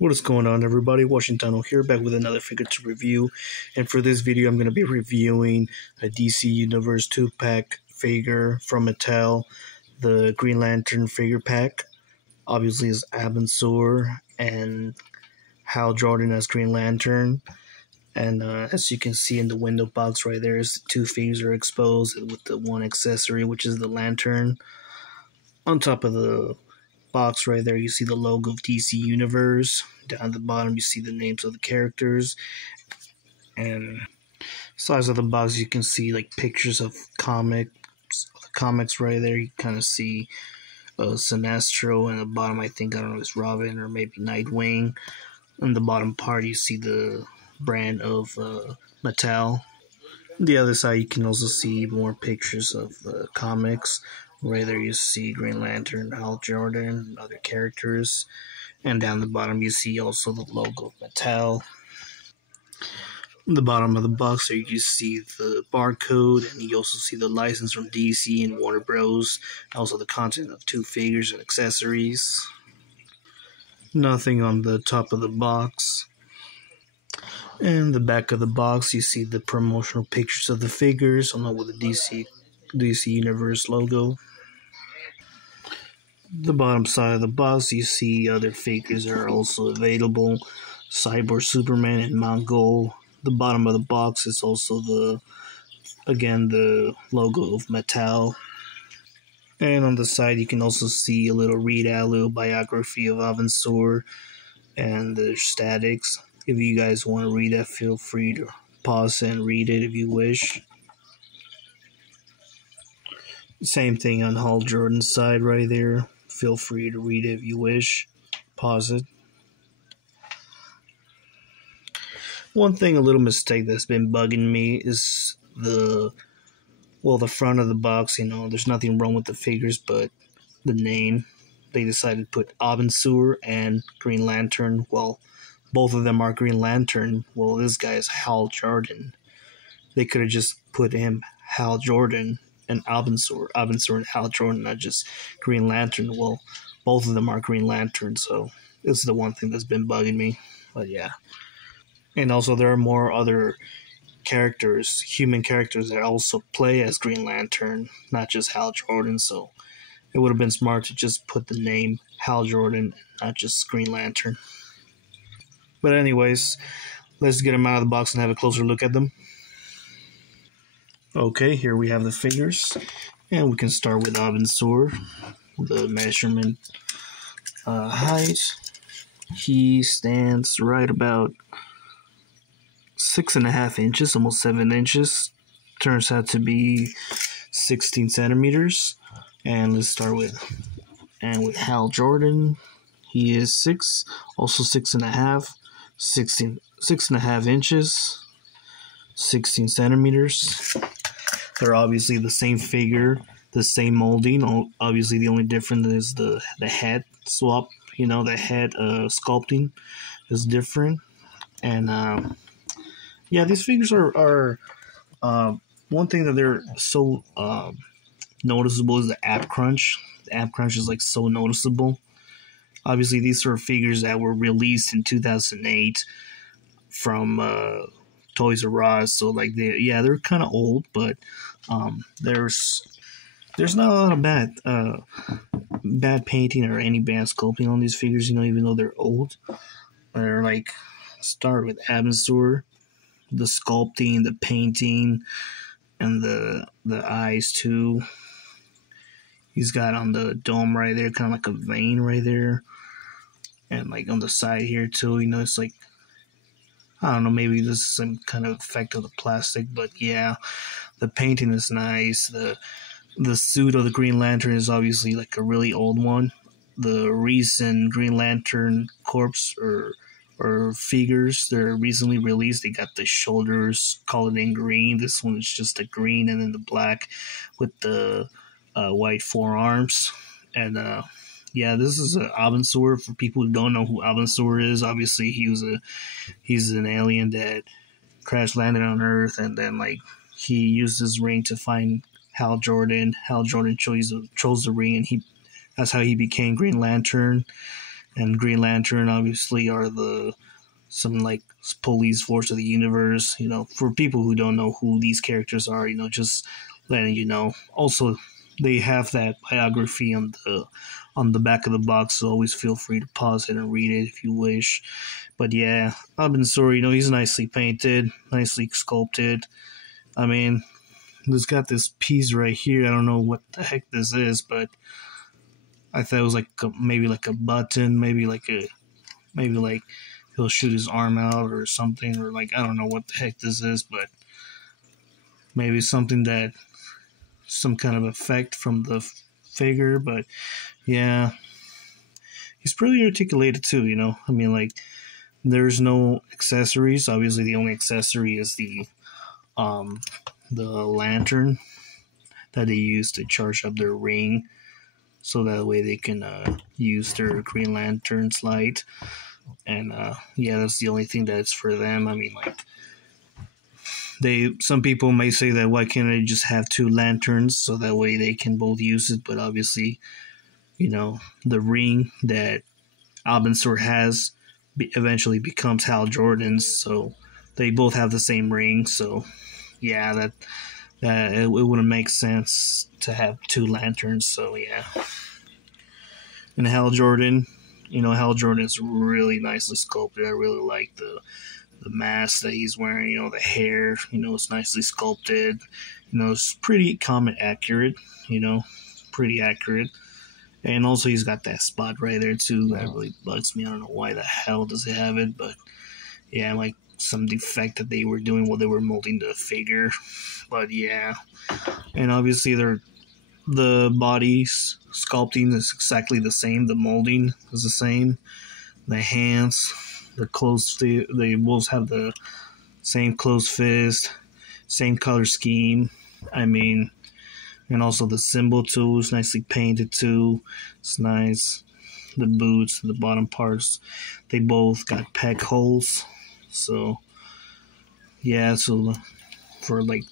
What is going on, everybody? Washington here, back with another figure to review. And for this video, I'm going to be reviewing a DC Universe 2-pack figure from Mattel, the Green Lantern figure pack. Obviously, it's Abin Sur and Hal Jordan as Green Lantern. And as you can see in the window box right there, is the two figures are exposed with the one accessory, which is the lantern. On top of the box right there, you see the logo of DC Universe. Down at the bottom, you see the names of the characters. And size of the box, you can see like pictures of comics right there. You kind of see Sinestro, and the bottom, I don't know, is Robin or maybe Nightwing. On the bottom part, you see the brand of Mattel. On the other side, you can also see more pictures of comics. Right there, you see Green Lantern, Hal Jordan, and other characters. And down the bottom, you see also the logo of Mattel. On the bottom of the box, there you see the barcode, and you also see the license from DC and Warner Bros. Also the content of two figures and accessories. Nothing on the top of the box. And the back of the box, you see the promotional pictures of the figures, along with the DC Universe logo. The bottom side of the box, you see other figures that are also available: Cyborg, Superman, and Mongol. The bottom of the box is also the logo of Mattel. And on the side, you can also see a little readout, a little biography of Abin Sur and the statics. If you guys want to read that, feel free to pause and read it if you wish. Same thing on Hal Jordan's side right there. Feel free to read it if you wish. Pause it. One thing, a little mistake that's been bugging me is the front of the box. There's nothing wrong with the figures, but the name. They decided to put Abin Sur and Green Lantern. Well, both of them are Green Lantern. Well, this guy is Hal Jordan. They could have just put him Hal Jordan and Abin Sur and Hal Jordan, not just Green Lantern. Well, both of them are Green Lantern, so this is the one thing that's been bugging me. But yeah. And also there are more other characters, human characters, that also play as Green Lantern, not just Hal Jordan, so it would have been smart to just put the name Hal Jordan, not just Green Lantern. But anyways, let's get them out of the box and have a closer look at them. Okay, here we have the figures, and we can start with Abin Sur. The measurement height, he stands right about 6.5 inches, almost 7 inches. Turns out to be 16 centimeters. And let's start with Hal Jordan. He is 6, also 6.5, 6.5 inches, 16 centimeters. They're obviously the same figure, the same molding. Obviously, the only difference is the head swap. The head sculpting is different. And yeah, these figures are one thing that they're so noticeable is the ab crunch. The ab crunch is like so noticeable. Obviously, these are figures that were released in 2008 from Toys R Us, so like they're kind of old, but there's not a lot of bad painting or any bad sculpting on these figures. Even though they're old, they're like, start with Abin Sur, the sculpting, the painting, and the eyes too. He's got on the dome right there, kind of like a vein right there, and like on the side here too. It's like, I don't know, maybe this is some kind of effect of the plastic, but yeah, the painting is nice. The suit of the Green Lantern is obviously like a really old one. The recent Green Lantern corpse or figures, they're recently released. They got the shoulders colored in green. This one is just a green, and then the black with the white forearms. And yeah, this is Abin Sur. For people who don't know who Abin Sur is, obviously he's an alien that crash landed on Earth, and then like he used his ring to find Hal Jordan. Hal Jordan chose the ring, and that's how he became Green Lantern. and Green Lantern obviously are the some like police force of the universe. You know, for people who don't know who these characters are, you know, just letting you know. Also, they have that biography on the back of the box, so always feel free to pause it and read it if you wish. But yeah, Abin Sur, you know, he's nicely painted, nicely sculpted. I mean, he's got this piece right here. I don't know what the heck this is, but I thought it was like maybe like a button, maybe like he'll shoot his arm out or something, or like I don't know what the heck this is, but maybe something that some kind of effect from the figure. But yeah, he's pretty articulated too. You know, I mean, like there's no accessories. Obviously, the only accessory is the lantern that they use to charge up their ring, so that way they can use their Green Lantern's light. And yeah, that's the only thing that's for them. I mean, like some people may say that why can't they just have two lanterns so that way they can both use it? But obviously, you know, the ring that Abin Sur has eventually becomes Hal Jordan's, so they both have the same ring. So yeah, that it wouldn't make sense to have two lanterns. So yeah, and Hal Jordan, you know, Hal Jordan is really nicely sculpted. I really like the mask that he's wearing. You know, the hair, you know, it's nicely sculpted. You know, it's pretty comic accurate. You know, pretty accurate. And also, he's got that spot right there too. That really bugs me. I don't know why the hell does it have it, but yeah, like some defect that they were doing while they were molding the figure. But yeah, and obviously the body's sculpting is exactly the same. The molding is the same. The hands, the closed, they both have the same closed fist, same color scheme. I mean, and also the symbol too is nicely painted too. It's nice. The boots, the bottom parts, they both got peg holes. So yeah, so for like,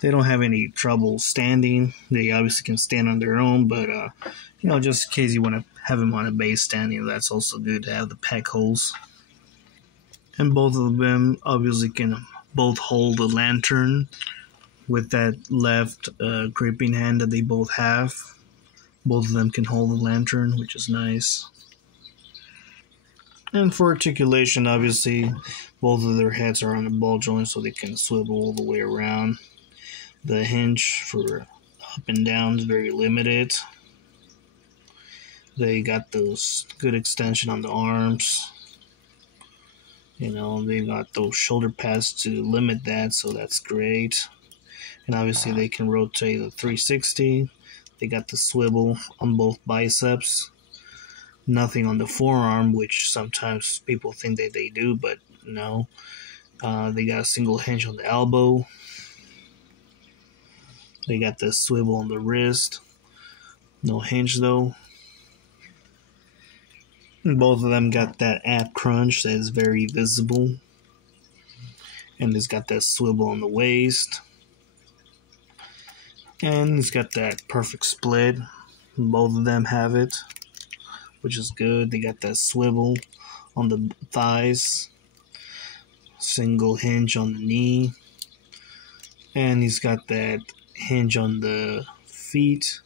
they don't have any trouble standing. They obviously can stand on their own, but you know, just in case you want to have them on a base standing, that's also good to have the peg holes. And both of them obviously can both hold the lantern with that left gripping hand that they both have. Both of them can hold the lantern, which is nice. And for articulation, obviously, both of their heads are on the ball joint, so they can swivel all the way around. The hinge for up and down is very limited. They got those good extension on the arms. You know, they got those shoulder pads to limit that, so that's great. And obviously they can rotate the 360. They got the swivel on both biceps. Nothing on the forearm, which sometimes people think that they do, but no. They got a single hinge on the elbow. They got the swivel on the wrist. No hinge though. And both of them got that ab crunch that is very visible. And it's got that swivel on the waist. And it's got that perfect split. Both of them have it, which is good. They got that swivel on the thighs. Single hinge on the knee. And he's got that hinge on the feet.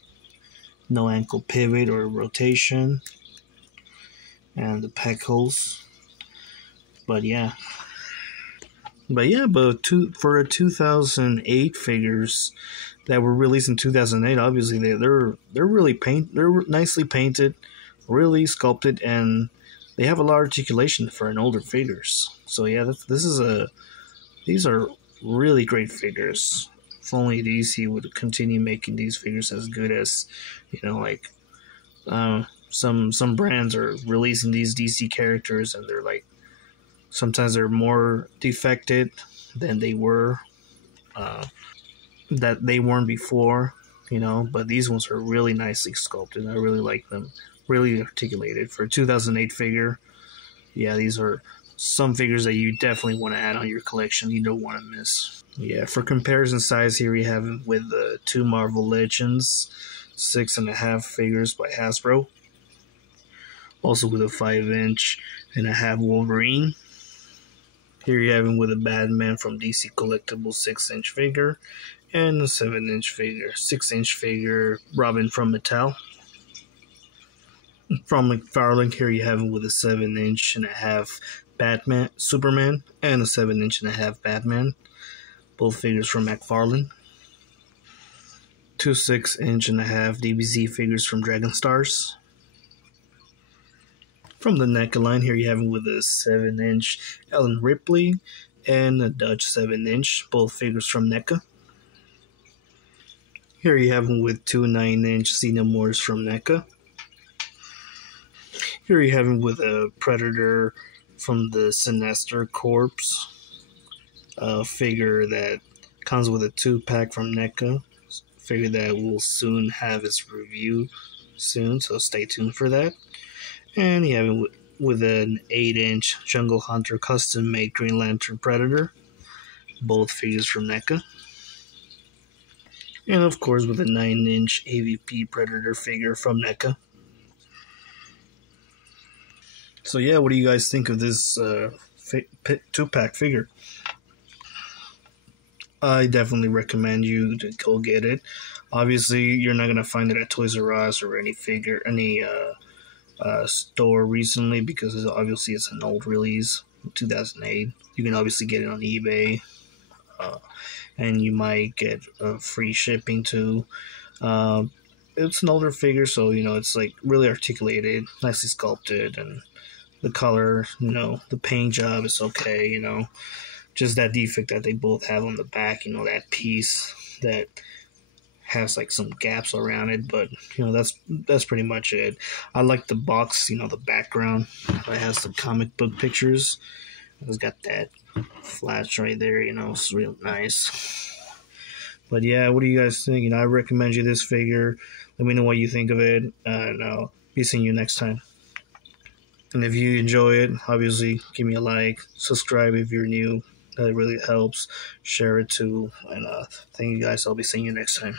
No ankle pivot or rotation. And the pec holes. But for a 2008 figures that were released in 2008, obviously they're nicely painted, really sculpted, and they have a lot of articulation for an older figures. So yeah, these are really great figures. If only DC would continue making these figures as good as, you know, like some brands are releasing these DC characters and they're like, sometimes they're more defected than they were, that they weren't before, you know, but these ones are really nicely sculpted. I really like them, really articulated. For a 2008 figure, yeah, these are some figures that you definitely want to add on your collection. You don't want to miss. Yeah, for comparison size here, we have it with the two Marvel Legends 6.5 figures by Hasbro. Also with a 5.5-inch Wolverine. Here you have him with a Batman from DC Collectibles 6-inch figure, and a 7-inch figure, 6-inch figure Robin from Mattel. From McFarlane, here you have him with a 7.5-inch Superman, and a 7.5-inch Batman. Both figures from McFarlane. Two 6.5-inch DBZ figures from Dragon Stars. From the NECA line, here you have him with a 7-inch Ellen Ripley and a Dutch 7-inch, both figures from NECA. Here you have him with two 9-inch Xenomorphs from NECA. Here you have him with a Predator from the Sinister Corps figure that comes with a 2-pack from NECA. Figure that will soon have its review soon, so stay tuned for that. And you have it with an 8-inch Jungle Hunter custom-made Green Lantern Predator, both figures from NECA. And of course with a 9-inch AVP Predator figure from NECA. So yeah, what do you guys think of this 2-pack figure? I definitely recommend you to go get it. Obviously, you're not gonna find it at Toys R Us or any store recently, because obviously it's an old release, 2008. You can obviously get it on eBay, and you might get free shipping too. It's an older figure, so it's like really articulated, nicely sculpted, and the color, the paint job is okay. Just that defect that they both have on the back, that piece that has like some gaps around it, but that's pretty much it. I like the box, the background. It has some comic book pictures. It's got that flash right there, it's real nice. But yeah, what do you guys think? I recommend you this figure. Let me know what you think of it, and I'll be seeing you next time. And if you enjoy it, obviously give me a like, subscribe if you're new. That really helps. Share it too, and thank you guys. I'll be seeing you next time.